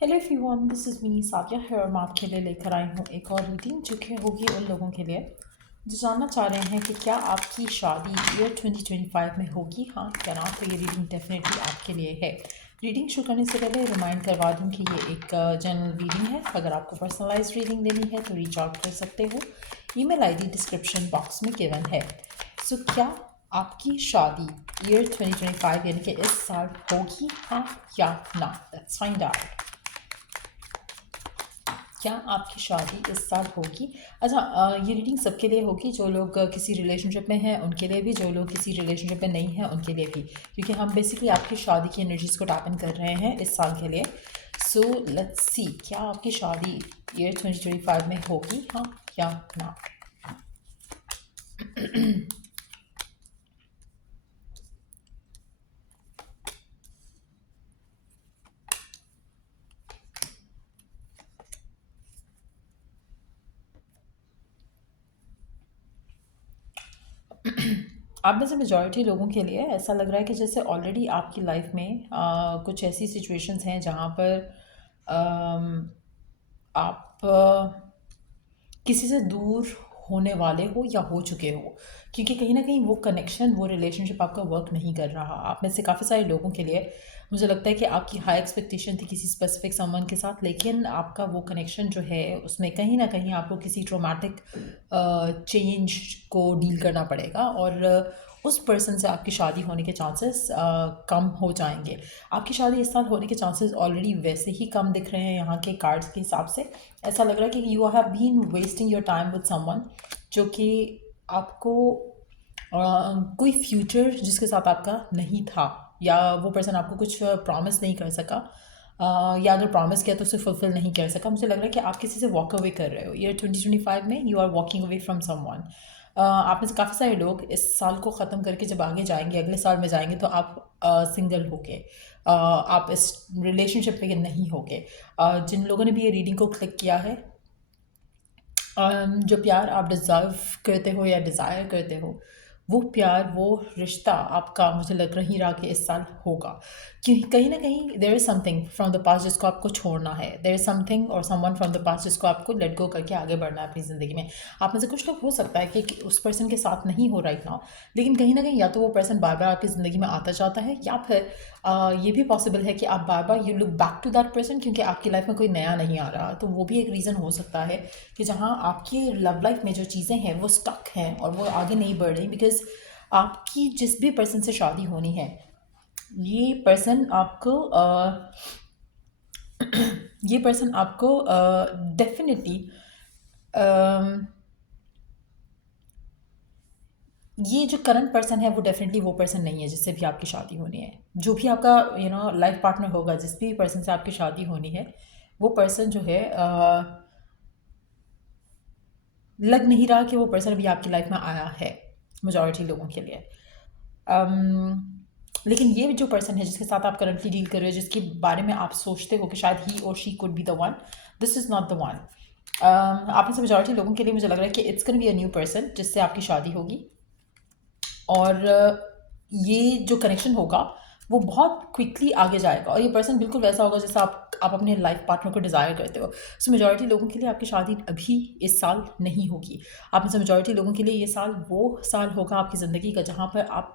Hello everyone, this is me Saviya है और मैं आपके लिए लेकर आई हूँ एक और रीडिंग जो कि होगी उन लोगों के लिए जो जानना चाह रहे हैं कि क्या आपकी शादी ईयर 2025 में होगी, हाँ या ना। तो ये रीडिंग डेफिनेटली आपके लिए है। रीडिंग शुरू करने से पहले रिमाइंड करवा दूँ कि ये एक जनरल रीडिंग है। अगर आपको पर्सनलाइज रीडिंग लेनी है तो रीच आउट कर सकते हो। ईमेल आईडी डिस्क्रिप्शन बॉक्स में गिवन है। सो क्या आपकी शादी ईयर 2025 यानी कि इस साल होगी, हाँ या ना। Let's find out. क्या आपकी शादी इस साल होगी? अच्छा, ये रीडिंग सबके लिए होगी, जो लोग किसी रिलेशनशिप में हैं उनके लिए भी, जो लोग किसी रिलेशनशिप में नहीं हैं उनके लिए भी, क्योंकि हम बेसिकली आपकी शादी की एनर्जीज़ को टैप इन कर रहे हैं इस साल के लिए। सो लेट्स सी, क्या आपकी शादी ईयर 2025 में होगी, हाँ या ना। आप में से मेजॉरिटी लोगों के लिए ऐसा लग रहा है कि जैसे ऑलरेडी आपकी लाइफ में कुछ ऐसी सिचुएशंस हैं जहाँ पर आप किसी से दूर होने वाले हो या हो चुके हो, क्योंकि कहीं ना कहीं वो कनेक्शन, वो रिलेशनशिप आपका वर्क नहीं कर रहा। आप में से काफ़ी सारे लोगों के लिए मुझे लगता है कि आपकी हाई एक्सपेक्टेशन थी किसी स्पेसिफिक समवन के साथ, लेकिन आपका वो कनेक्शन जो है उसमें कहीं ना कहीं आपको किसी ट्रोमेटिक चेंज को डील करना पड़ेगा और उस पर्सन से आपकी शादी होने के चांसेस कम हो जाएंगे। आपकी शादी इस साल होने के चांसेस ऑलरेडी वैसे ही कम दिख रहे हैं यहाँ के कार्ड्स के हिसाब से। ऐसा लग रहा है कि you have been wasting your time with someone, जो कि आपको कोई फ्यूचर जिसके साथ आपका नहीं था, या वो पर्सन आपको कुछ प्रॉमिस नहीं कर सका, या अगर प्रॉमिस किया तो उसे फुलफिल नहीं कर सका। मुझे लग रहा है कि आप किसी से वॉक अवे कर रहे हो। ईयर 2025 में you are walking away from someone. आप में से काफ़ी सारे लोग इस साल को ख़त्म करके जब आगे जाएंगे, अगले साल में जाएंगे, तो आप सिंगल होगे, आप इस रिलेशनशिप में नहीं होगे। जिन लोगों ने भी ये रीडिंग को क्लिक किया है, जो प्यार आप डिज़र्व करते हो या डिज़ायर करते हो, वो प्यार, वो रिश्ता आपका मुझे लग नहीं रहा कि इस साल होगा। क्योंकि कहीं ना कहीं there is something from the past जिसको आपको छोड़ना है। देयर इज़ समथिंग और समवन फ्रॉम द पास्ट जिसको आपको लेट गो करके आगे बढ़ना है अपनी ज़िंदगी में। आप में से कुछ लोग हो सकता है कि उस पर्सन के साथ नहीं हो राइट नाउ, लेकिन कहीं ना कहीं या तो वो पर्सन बार बार आपकी ज़िंदगी में आता जाता है, या फिर ये भी पॉसिबल है कि आप बार बार you look back to that person क्योंकि आपकी लाइफ में कोई नया नहीं आ रहा। तो वो भी एक रीज़न हो सकता है कि जहाँ आपकी लव लाइफ में जो चीज़ें हैं वो स्टक हैं और वो आगे नहीं बढ़ रही, बिकॉज आपकी जिस भी पर्सन से शादी होनी है, ये पर्सन आपको ये पर्सन आपको डेफिनेटली ये जो करंट पर्सन है वो डेफिनेटली वो पर्सन नहीं है जिससे भी आपकी शादी होनी है। जो भी आपका लाइफ पार्टनर होगा, जिस भी पर्सन से आपकी शादी होनी है, वो पर्सन जो है लग नहीं रहा कि वो पर्सन अभी आपकी लाइफ में आया है मेजॉरिटी लोगों के लिए। लेकिन ये जो पर्सन है जिसके साथ आप करंटली डील कर रहे हो, जिसके बारे में आप सोचते हो कि शायद ही और she could be the one, this is not the one. आप में से मेजॉरिटी लोगों के लिए मुझे लग रहा है कि it's can be a new person जिससे आपकी शादी होगी, और ये जो कनेक्शन होगा वो बहुत क्विकली आगे जाएगा, और ये पर्सन बिल्कुल वैसा होगा जैसा आप अपने लाइफ पार्टनर को डिज़ायर करते हो। सो मेजॉरिटी लोगों के लिए आपकी शादी अभी इस साल नहीं होगी। आप में से मेजॉरिटी लोगों के लिए ये साल वो साल होगा आपकी ज़िंदगी का जहाँ पर आप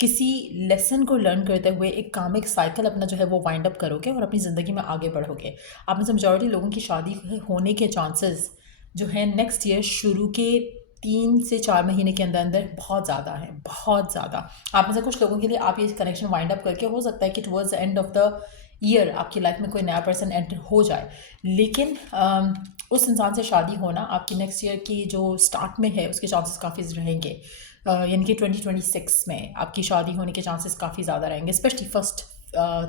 किसी लेसन को लर्न करते हुए एक कामिक साइकिल अपना जो है वो वाइंड अप करोगे और अपनी ज़िंदगी में आगे बढ़ोगे। आप में से मेजॉरिटी लोगों की शादी होने के चांसेस जो है नेक्स्ट ईयर शुरू के 3 से 4 महीने के अंदर अंदर बहुत ज़्यादा है, बहुत ज़्यादा। आप में से कुछ लोगों के लिए आप ये कनेक्शन वाइंड अप करके हो सकता है कि towards the end of the year आपकी लाइफ में कोई नया पर्सन एंटर हो जाए, लेकिन उस इंसान से शादी होना आपकी नेक्स्ट ईयर की जो स्टार्ट में है उसके चांसेस काफ़ी रहेंगे। यानी कि 2026 में आपकी शादी होने के चांसेस काफ़ी ज़्यादा रहेंगे, specially first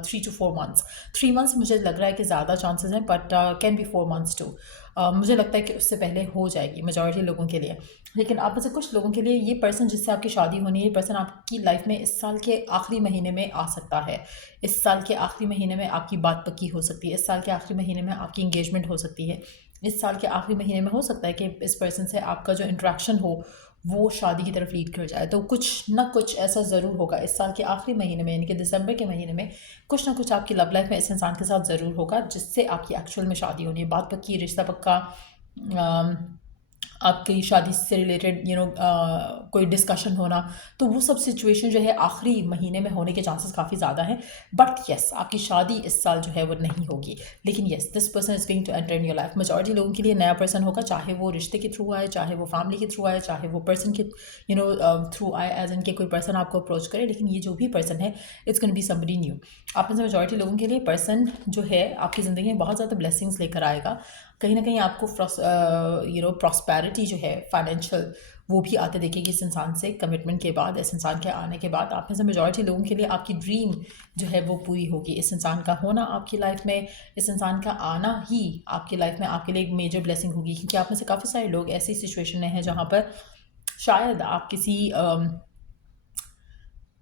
3 to 4 months। 3 months मुझे लग रहा है कि ज़्यादा चांसेस हैं, but can be 4 months too. मुझे लगता है कि उससे पहले हो जाएगी मेजॉरिटी लोगों के लिए। लेकिन आप में से कुछ लोगों के लिए ये पर्सन जिससे आपकी शादी होनी है, ये पर्सन आपकी लाइफ में इस साल के आखिरी महीने में आ सकता है। इस साल के आखिरी महीने में आपकी बात पक्की हो सकती है। इस साल के आखिरी महीने में आपकी इंगेजमेंट हो सकती है। इस साल के आखिरी महीने में हो सकता है कि इस पर्सन से आपका जो इंट्रैक्शन हो वो शादी की तरफ लीड कर जाए। तो कुछ ना कुछ ऐसा ज़रूर होगा इस साल के आखिरी महीने में, यानी कि दिसंबर के महीने में कुछ ना कुछ आपकी लव लाइफ में इस इंसान के साथ ज़रूर होगा जिससे आपकी एक्चुअल में शादी होनी है। बात पक्की, रिश्ता पक्का, आपकी शादी से रिलेटेड कोई डिस्कशन होना, तो वो सब सिचुएशन जो है आखिरी महीने में होने के चांसेस काफ़ी ज़्यादा हैं। बट येस, आपकी शादी इस साल जो है वो नहीं होगी, लेकिन yes this person is going to enter in your life. Majority लोगों के लिए नया पर्सन होगा, चाहे वो रिश्ते के थ्रू आए, चाहे वो फैमिली के थ्रू आए, चाहे वो पर्सन के थ्रू आए, एज इनके कोई पर्सन आपको अप्रोच करे, लेकिन ये जो भी पर्सन है it's going be somebody new. आप में से मेजॉरिटी लोगों के लिए पर्सन जो है आपकी ज़िंदगी में बहुत ज़्यादा ब्लेसिंग्स लेकर आएगा। कहीं ना कहीं आपको प्रॉस्पेरिटी जो है फाइनेंशियल, वो भी आते देखेगी इस इंसान से कमिटमेंट के बाद, इस इंसान के आने के बाद। आप में से मेजॉरिटी लोगों के लिए आपकी ड्रीम जो है वो पूरी होगी। इस इंसान का होना आपकी लाइफ में, इस इंसान का आना ही आपकी लाइफ में आपके लिए एक मेजर ब्लेसिंग होगी, क्योंकि आप में से काफ़ी सारे लोग ऐसी सिचुएशन में हैं जहाँ पर शायद आप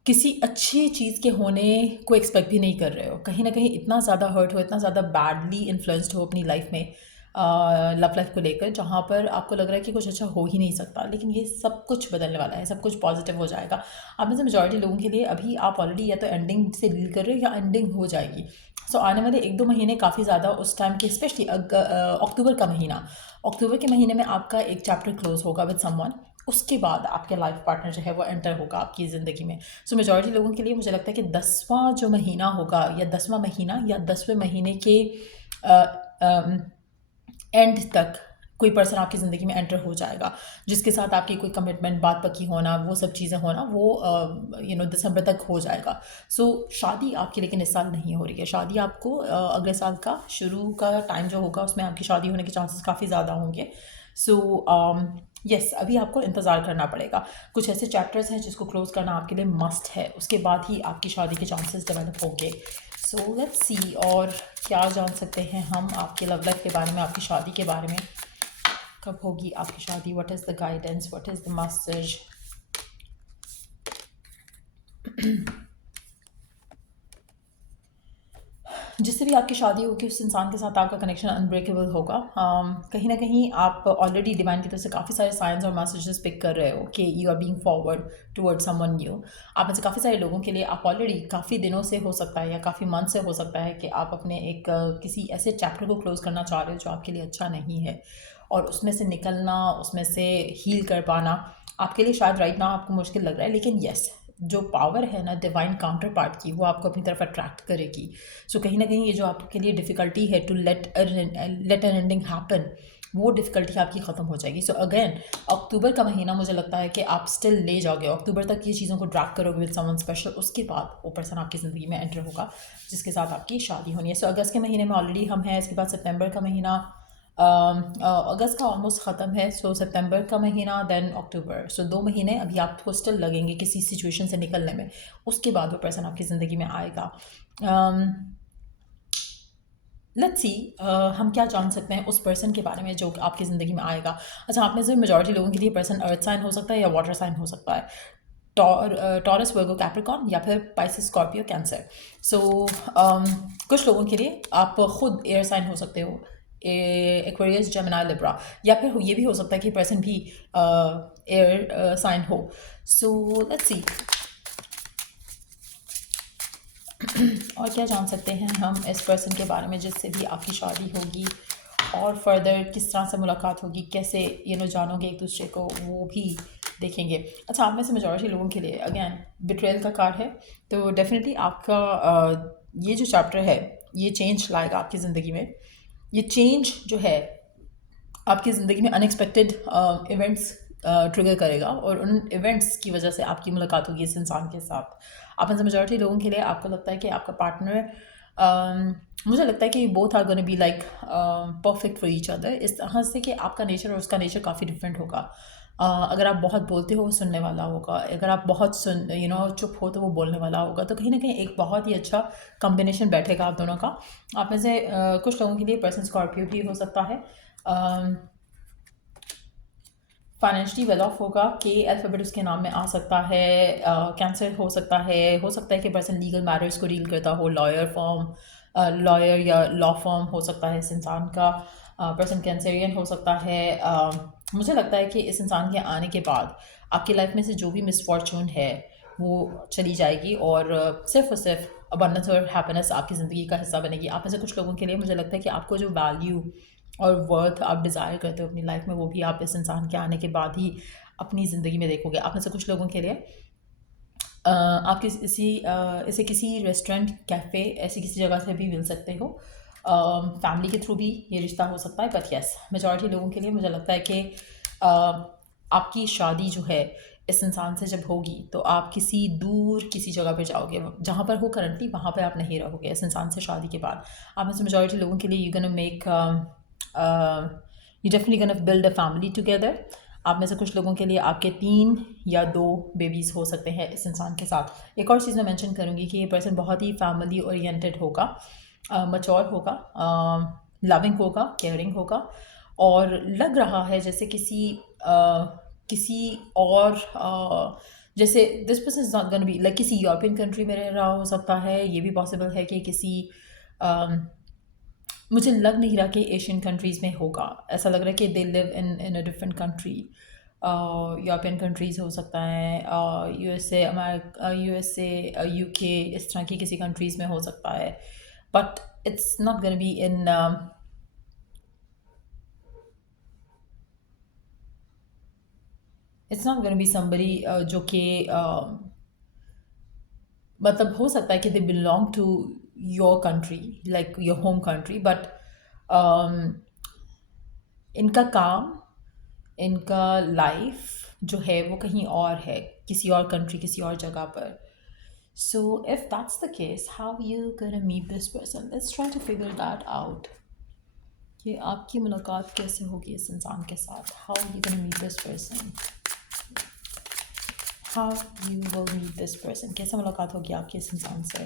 किसी अच्छी चीज़ के होने को एक्सपेक्ट भी नहीं कर रहे हो। कहीं ना कहीं इतना ज़्यादा हर्ट हो, इतना ज़्यादा बैडली इन्फ्लुएंस्ड हो अपनी लाइफ में लव लाइफ को लेकर, जहाँ पर आपको लग रहा है कि कुछ अच्छा हो ही नहीं सकता, लेकिन ये सब कुछ बदलने वाला है, सब कुछ पॉजिटिव हो जाएगा। आप में से मेजॉरिटी लोगों के लिए अभी आप ऑलरेडी या तो एंडिंग से डील कर रहे हो या एंडिंग हो जाएगी। सो आने वाले 1-2 महीने काफ़ी ज़्यादा उस टाइम के, स्पेशली अक्टूबर का महीना, अक्टूबर के महीने में आपका एक चैप्टर क्लोज होगा विद समवन। उसके बाद आपके लाइफ पार्टनर जो है वो एंटर होगा आपकी ज़िंदगी में। सो मेजॉरिटी लोगों के लिए मुझे लगता है कि 10वां जो महीना होगा, या 10वां महीना या 10वें महीने के एंड तक कोई पर्सन आपकी ज़िंदगी में एंटर हो जाएगा, जिसके साथ आपकी कोई कमिटमेंट, बात पक्की होना, वो सब चीज़ें होना, वो दिसंबर तक हो जाएगा। सो शादी आपकी लेकिन इस साल नहीं हो रही है। शादी आपको अगले साल का शुरू का टाइम जो होगा उसमें आपकी शादी होने के चांसेस काफ़ी ज़्यादा होंगे। सो यस, अभी आपको इंतज़ार करना पड़ेगा। कुछ ऐसे चैप्टर्स हैं जिसको क्लोज़ करना आपके लिए मस्ट है, उसके बाद ही आपकी शादी के चांसेस डेवलप होंगे। सो लेट्स सी, और क्या जान सकते हैं हम आपके लव लाइफ के बारे में, आपकी शादी के बारे में। कब होगी आपकी शादी? What is the guidance, what is the message? जिससे भी आपकी शादी होगी उस इंसान के साथ आपका कनेक्शन अनब्रेकेबल होगा। कहीं ना कहीं आप ऑलरेडी डिवाइन की तरफ से काफ़ी सारे साइंस और मैसेजेस पिक कर रहे हो कि you are being forward toward someone new. आप में से काफ़ी सारे लोगों के लिए आप ऑलरेडी काफ़ी दिनों से हो सकता है या काफ़ी मंथ से हो सकता है कि आप अपने एक किसी ऐसे चैप्टर को क्लोज करना चाह रहे हो जो आपके लिए अच्छा नहीं है, और उसमें से निकलना, उसमें से हील कर पाना आपके लिए शायद राइट नाउ आपको मुश्किल लग रहा है, लेकिन येस, जो पावर है ना डिवाइन काउंटर पार्ट की, वो आपको अपनी तरफ अट्रैक्ट करेगी। सो कहीं ना कहीं ये जो आपके लिए डिफ़िकल्टी है to let an ending happen, वो डिफ़िकल्टी आपकी ख़त्म हो जाएगी। सो अगेन अक्टूबर का महीना मुझे लगता है कि आप स्टिल ले जाओगे, अक्टूबर तक ये चीज़ों को ड्रैग करोगे विद समवन स्पेशल। उसके बाद वो पर्सन आपकी ज़िंदगी में एंटर होगा जिसके साथ आपकी शादी होनी है। सो अगस्त के महीने में ऑलरेडी हम हैं, इसके बाद सितंबर का महीना, अगस्त का ऑलमोस्ट ख़त्म है। सो सितंबर का महीना, देन अक्टूबर। सो 2 महीने अभी आपको स्टिल लगेंगे किसी सिचुएशन से निकलने में। उसके बाद वो पर्सन आपकी ज़िंदगी में आएगा। लेट्स सी, हम क्या जान सकते हैं उस पर्सन के बारे में जो आपकी ज़िंदगी में आएगा। अच्छा, आप में से मेजॉरिटी लोगों के लिए पर्सन अर्थ साइन हो सकता है या वाटर साइन हो सकता है, टॉरस, वर्गो, कैप्रिकॉर्न, या फिर पाइसेस, स्कॉर्पियो, कैंसर। सो कुछ लोगों के लिए आप खुद एयर साइन हो सकते हो, एक्वेरियस, जेमिनी, लिब्रा, या फिर ये भी हो सकता है कि पर्सन भी एयर साइन हो। सो लेट्स सी, और क्या जान सकते हैं हम इस पर्सन के बारे में जिससे भी आपकी शादी होगी, और फर्दर किस तरह से मुलाकात होगी, कैसे जानोगे एक दूसरे को, वो भी देखेंगे। अच्छा, आप में से मेजॉरिटी लोगों के लिए अगेन बिट्रेयल का कार्ड है, तो डेफिनेटली आपका ये जो चैप्टर है ये चेंज लाएगा आपकी ज़िंदगी में। ये चेंज जो है आपकी ज़िंदगी में अनएक्सपेक्टेड इवेंट्स ट्रिगर करेगा, और उन इवेंट्स की वजह से आपकी मुलाकात होगी इस इंसान के साथ। आप में से मेजॉरिटी लोगों के लिए आपको लगता है कि आपका पार्टनर, मुझे लगता है कि both are gonna be like perfect for each other, इस तरह से कि आपका नेचर और उसका नेचर काफ़ी डिफरेंट होगा। अगर आप बहुत बोलते हो वो सुनने वाला होगा, अगर आप बहुत चुप हो तो वो बोलने वाला होगा। तो कहीं ना कहीं एक बहुत ही अच्छा कॉम्बिनेशन बैठेगा आप दोनों का। आप में से कुछ लोगों के लिए पर्सन स्कॉर्पियो भी हो सकता है, फाइनेंशियली वेल ऑफ होगा, के अल्फ़ाबेट उसके नाम में आ सकता है, कैंसर हो सकता है कि पर्सन लीगल मैटर्स को डील करता हो, लॉयर या लॉ फर्म हो सकता है इस इंसान का। पर्सन कैंसरियन हो सकता है। मुझे लगता है कि इस इंसान के आने के बाद आपकी लाइफ में से जो भी मिसफॉर्चून है वो चली जाएगी, और सिर्फ और सिर्फ अबंडेंस और हैप्पीनेस आपकी ज़िंदगी का हिस्सा बनेगी। आप में से कुछ लोगों के लिए मुझे लगता है कि आपको जो वैल्यू और वर्थ आप डिज़ायर करते हो अपनी लाइफ में, वो भी आप इस इंसान के आने के बाद ही अपनी ज़िंदगी में देखोगे। आप में से कुछ लोगों के लिए आप इसे किसी रेस्टोरेंट, कैफ़े, ऐसी किसी जगह से भी मिल सकते हो। फैमिली के थ्रू भी ये रिश्ता हो सकता है, बट येस मेजॉरिटी लोगों के लिए मुझे लगता है कि आपकी शादी जो है इस इंसान से जब होगी तो आप किसी दूर किसी जगह पे जाओगे, जहाँ पर हो करंटली वहाँ पर आप नहीं रहोगे इस इंसान से शादी के बाद। आप में से मेजॉरिटी लोगों के लिए you gonna make you definitely gonna build a family together. आप में से कुछ लोगों के लिए आपके 3 या 2 बेबीज़ हो सकते हैं इस इंसान के साथ। एक और चीज़ मैं मेंशन करूँगी कि ये पर्सन बहुत ही फैमिली ओरिएंटेड होगा, मैच्योर होगा, लविंग होगा, केयरिंग होगा, और लग रहा है जैसे किसी और जैसे this person is not gonna be like किसी यूरोपियन कंट्री में रह रहा हो सकता है। ये भी पॉसिबल है कि किसी मुझे लग नहीं रहा कि एशियन कंट्रीज़ में होगा, ऐसा लग रहा है कि they live in a different country. European countries हो सकता है, यूएसए, अमेरिका, यूएसए, यूके, इस तरह की किसी कंट्रीज़ में हो सकता है, but it's not gonna be in it's not gonna be somebody जो कि मतलब हो सकता है कि they belong to your country, like your home country, but इनका काम, इनका लाइफ जो है वो कहीं और है, किसी और कंट्री, किसी और जगह पर। So if that's the case, how you gonna meet this person? Let's try to figure that out कि आपकी मुलाकात कैसे होगी इस इंसान के साथ। How you gonna meet this person? How you will meet this person? कैसे मुलाकात होगी आपकी इस इंसान से?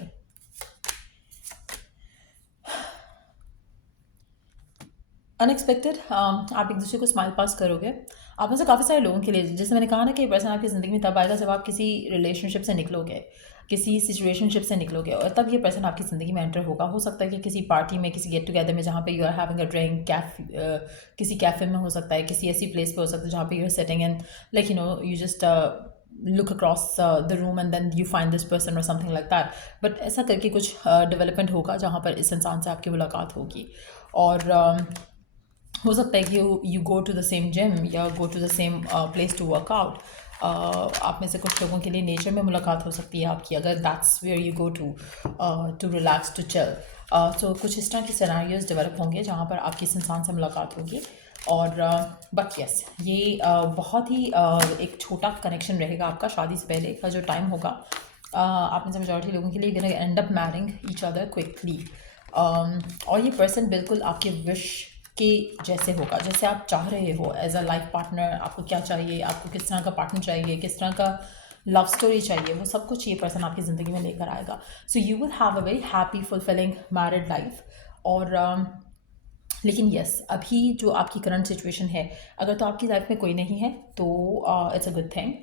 अनएक्सपेक्टेड, आप एक दूसरे को स्माइल पास करोगे। आप में से काफ़ी सारे लोगों के लिए, जैसे मैंने कहा ना कि ये पर्सन आपकी ज़िंदगी में तब आएगा जब आप किसी रिलेशनशिप से निकलोगे, किसी सिचुएशनशिप से निकलोगे, और तब ये पर्सन आपकी ज़िंदगी में एंटर होगा। हो सकता है कि किसी पार्टी में, किसी गेट टुगेदर में जहाँ पे you are having a drink, किसी कैफ़े में हो सकता है, किसी ऐसी प्लेस पे हो सकता है जहाँ पे you are sitting and like you just look across the room and then you find this person और समथिंग लाइक दैट। बट ऐसा करके कुछ डेवलपमेंट होगा जहाँ पर इस इंसान से आपकी मुलाकात होगी, और हो सकता है कि you go to the same gym या go to the same place to work out. आप में से कुछ लोगों के लिए नेचर में मुलाकात हो सकती है आपकी, अगर that's where you go to relax, to chill. So कुछ इस तरह के सिनेरियोज डेवलप होंगे जहाँ पर आपकी इस इंसान से मुलाकात होगी। और बट यस ये बहुत ही एक छोटा कनेक्शन रहेगा आपका शादी से पहले का जो टाइम होगा। आप में से मेजॉरिटी लोगों के लिए gonna and up marrying each other quickly, और ये पर्सन बिल्कुल आपके विश के जैसे होगा, जैसे आप चाह रहे हो एज अ लाइफ पार्टनर। आपको क्या चाहिए, आपको किस तरह का पार्टनर चाहिए, किस तरह का लव स्टोरी चाहिए, वो सब कुछ ये पर्सन आपकी ज़िंदगी में लेकर आएगा। So you will have a very happy fulfilling married life. और लेकिन यस अभी जो आपकी करंट सिचुएशन है, अगर तो आपकी लाइफ में कोई नहीं है तो इट्स अ गुड थिंग,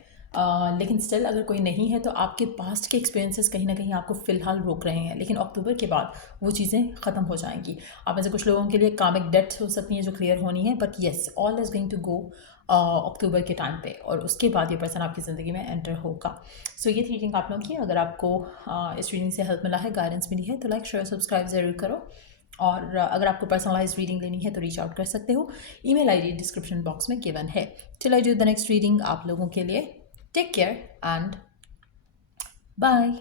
लेकिन स्टिल अगर कोई नहीं है तो आपके पास्ट के एक्सपीरियंसेस कहीं ना कहीं आपको फ़िलहाल रोक रहे हैं, लेकिन अक्टूबर के बाद वो चीज़ें ख़त्म हो जाएंगी। आप में से कुछ लोगों के लिए कामिक डेट्स हो सकती हैं जो क्लियर होनी है, but yes all is going to go अक्टूबर के टाइम पे, और उसके बाद ये पर्सन आपकी ज़िंदगी में एंटर होगा। सो ये थी रीडिंग आप लोगों की। अगर आपको इस रीडिंग से हेल्प मिला है, गाइडेंस मिली है, तो लाइक शेयर सब्सक्राइब ज़रूर करो। और अगर आपको पर्सनलाइज रीडिंग लेनी है तो रीच आउट कर सकते हो। ईमेल आईडी डिस्क्रिप्शन बॉक्स में गिवन है। Till I do the next reading आप लोगों के लिए टेक केयर एंड बाय।